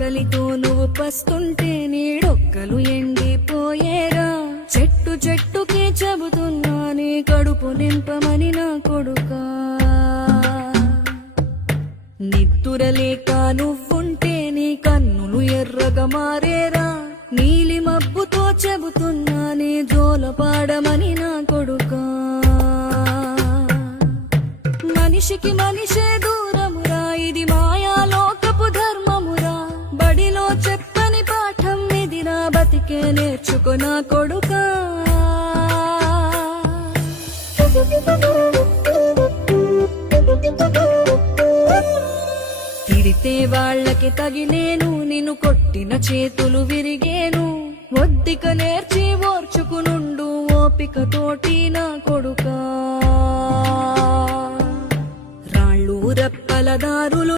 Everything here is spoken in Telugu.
ఆకలితో నువ్వు పస్తుంటే నీడొక్కలు ఎండిపోయేరా. చెట్టు చెట్టుకే చెబుతున్నా నీ కడుపు నింపమని నా కొడుకా. నిద్దురలేక నువ్వుంటే నీ కన్నులు ఎర్రగా మారేరా. నీలి మబ్బుతో చెబుతున్నా నీ జోలపాడమని నా కొడుకా. మనిషికి మనిషే దూరమురా, ఇది మాయాలోకపు ధర్మమురా. బడిలో చెప్పని పాఠం ఇదిరా, బతికే నేర్చుకో నా కొడుకా. తిడితే వాళ్ళకి తగిలేను, నిన్ను కొట్టిన చేతులు విరిగేను. ఒద్దిక నేర్చి ఓర్చుకునుండు ఓపిక తోటి నా కొడుకా. రాళ్ళు రప్పల దారులు